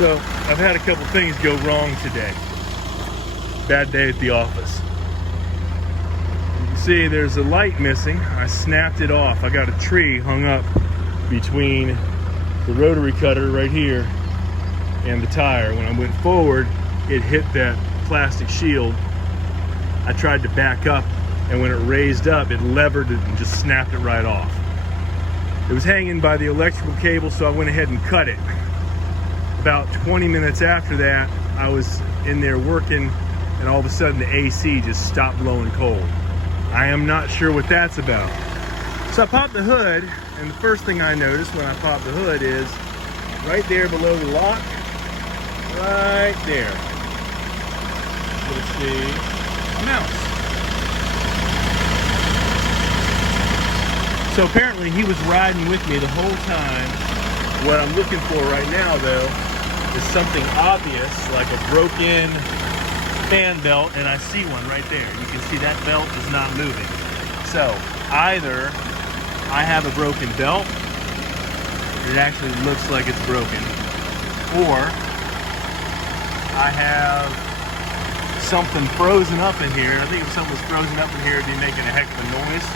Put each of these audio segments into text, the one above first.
So I've had a couple things go wrong today. Bad day at the office. You can see there's a light missing. I snapped it off. I got a tree hung up between the rotary cutter right here and the tire. When I went forward, it hit that plastic shield. I tried to back up, and when it raised up, it levered it and just snapped it right off. It was hanging by the electrical cable, so I went ahead and cut it. About 20 minutes after that, I was in there working, and all of a sudden the AC just stopped blowing cold. I am not sure what that's about. So I popped the hood, and the first thing I noticed when I popped the hood is right there below the lock, right there, you'll see a mouse. So apparently he was riding with me the whole time. What I'm looking for right now, though, is something obvious, like a broken fan belt, and I see one right there. You can see that belt is not moving. So either I have a broken belt, it actually looks like it's broken, or I have something frozen up in here. I think if something was frozen up in here, it'd be making a heck of a noise.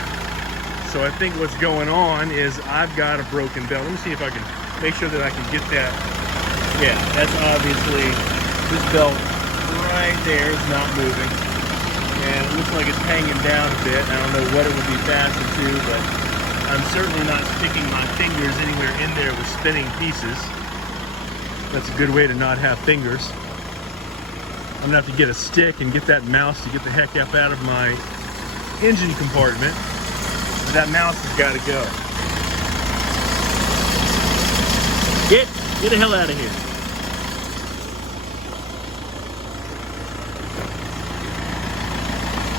So I think what's going on is I've got a broken belt. Let me see if I can make sure that I can get that. Yeah, that's obviously, this belt right there is not moving. And it looks like it's hanging down a bit. I don't know what it would be fastened to, but I'm certainly not sticking my fingers anywhere in there with spinning pieces. That's a good way to not have fingers. I'm gonna have to get a stick and get that mouse to get the heck up out of my engine compartment. But that mouse has got to go. Get the hell out of here.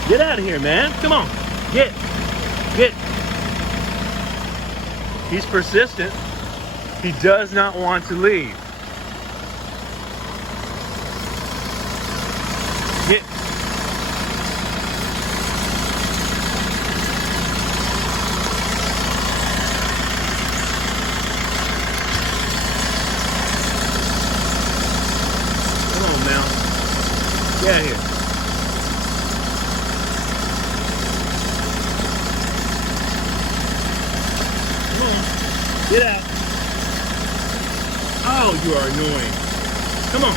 Get out of here, man. Come on. Get. He's persistent. He does not want to leave. Get. Come on, mouse. Get out of here. Get out. Oh, you are annoying. Come on.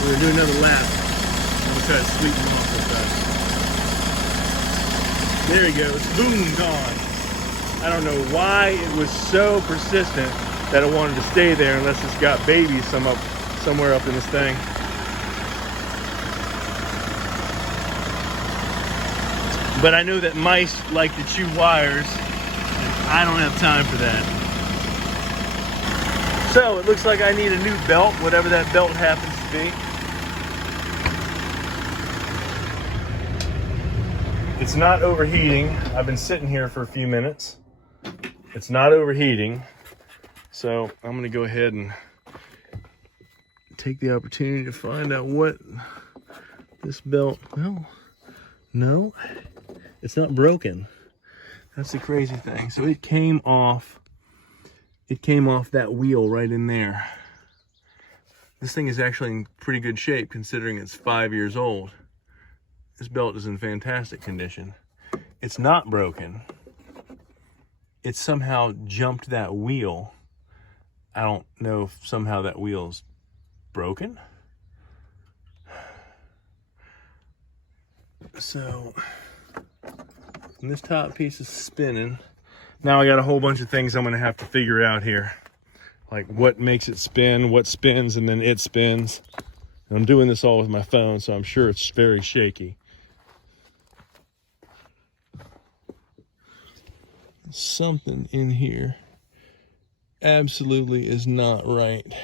We're going to do another lap. I'm going to try to sweep him off real fast. There he goes. Boom, gone. I don't know why it was so persistent that it wanted to stay there unless it's got babies somewhere up in this thing. But I know that mice like to chew wires, and I don't have time for that. So it looks like I need a new belt, whatever that belt happens to be. It's not overheating. I've been sitting here for a few minutes. It's not overheating. So I'm gonna go ahead and take the opportunity to find out what this belt, well, no. It's not broken. That's the crazy thing. So it came off that wheel right in there. This thing is actually in pretty good shape considering it's 5 years old. This belt is in fantastic condition. It's not broken. It somehow jumped that wheel. I don't know if somehow that wheel's broken. So and this top piece is spinning. Now I got a whole bunch of things I'm gonna have to figure out here. Like what makes it spin, what spins, and then it spins. And I'm doing this all with my phone, so I'm sure it's very shaky. Something in here absolutely is not right.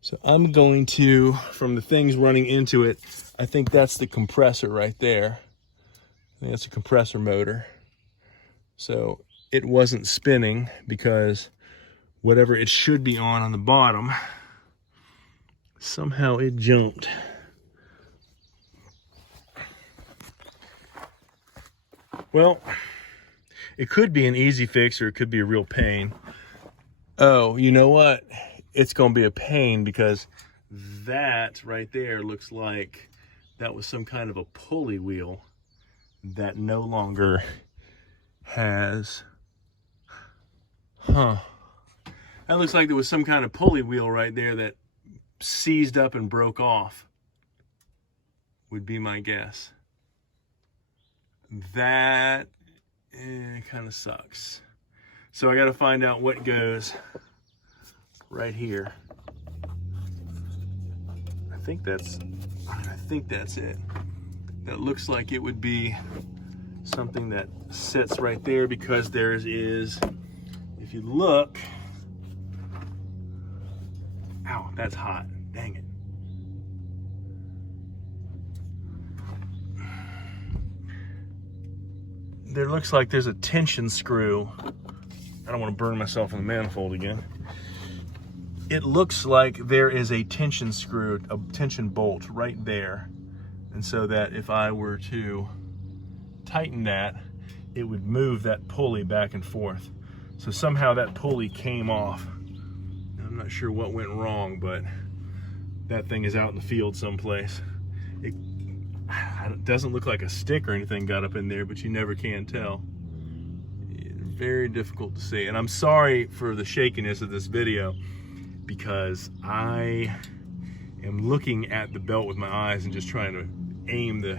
So I'm going to, from the things running into it, I think that's the compressor right there. I think that's a compressor motor. So it wasn't spinning because whatever it should be on the bottom, somehow it jumped. Well, It could be an easy fix or it could be a real pain. Oh, you know what? It's going to be a pain because that right there looks like that was some kind of a pulley wheel that no longer has. That looks like there was some kind of pulley wheel right there that seized up and broke off, would be my guess. That kind of sucks. So I got to find out what goes right here. I think that's it. That looks like it would be something that sits right there, because there is, if you look, ow, that's hot, dang it. There looks like there's a tension screw. I don't want to burn myself in the manifold again. It looks like there is a tension screw, a tension bolt right there. And so that if I were to tighten that, it would move that pulley back and forth. So somehow that pulley came off. I'm not sure what went wrong, but that thing is out in the field someplace. It doesn't look like a stick or anything got up in there, but you never can tell. Very difficult to see. And I'm sorry for the shakiness of this video, because I am looking at the belt with my eyes and just trying to aim the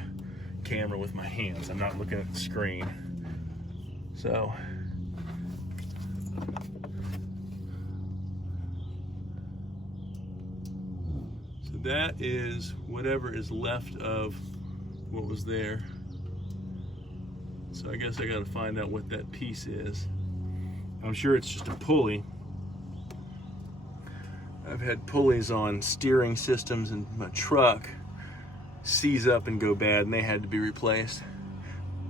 camera with my hands. I'm not looking at the screen. So that is whatever is left of what was there. So I guess I got to find out what that piece is. I'm sure it's just a pulley. I've had pulleys on steering systems in my truck seize up and go bad, and they had to be replaced.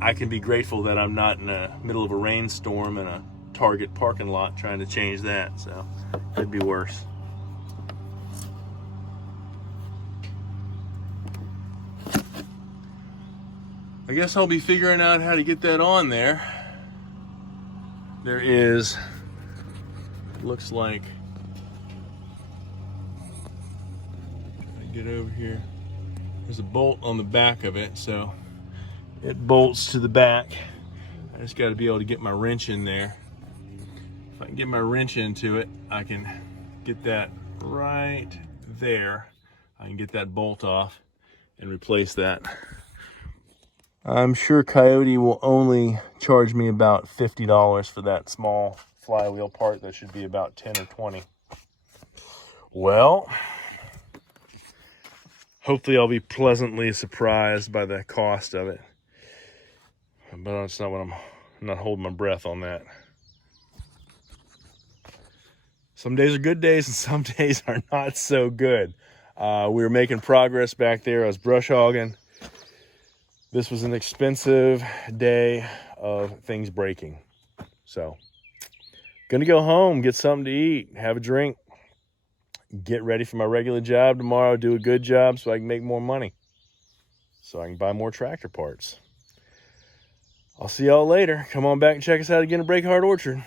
I can be grateful that I'm not in the middle of a rainstorm in a Target parking lot trying to change that, so it'd be worse. I guess I'll be figuring out how to get that on there. There is, it looks like, if I get over here, there's a bolt on the back of it, so it bolts to the back. I just got to be able to get my wrench in there. If I can get my wrench into it, I can get that right there. I can get that bolt off and replace that. I'm sure Kioti will only charge me about $50 for that small flywheel part. That should be about 10 or 20. Well, hopefully I'll be pleasantly surprised by the cost of it. But that's not what I'm not holding my breath on that. Some days are good days and some days are not so good. We were making progress back there. I was brush hogging. This was an expensive day of things breaking. So, gonna go home, get something to eat, have a drink, get ready for my regular job tomorrow, do a good job so I can make more money, so I can buy more tractor parts. I'll see y'all later. Come on back and check us out again at Break Hard Orchard.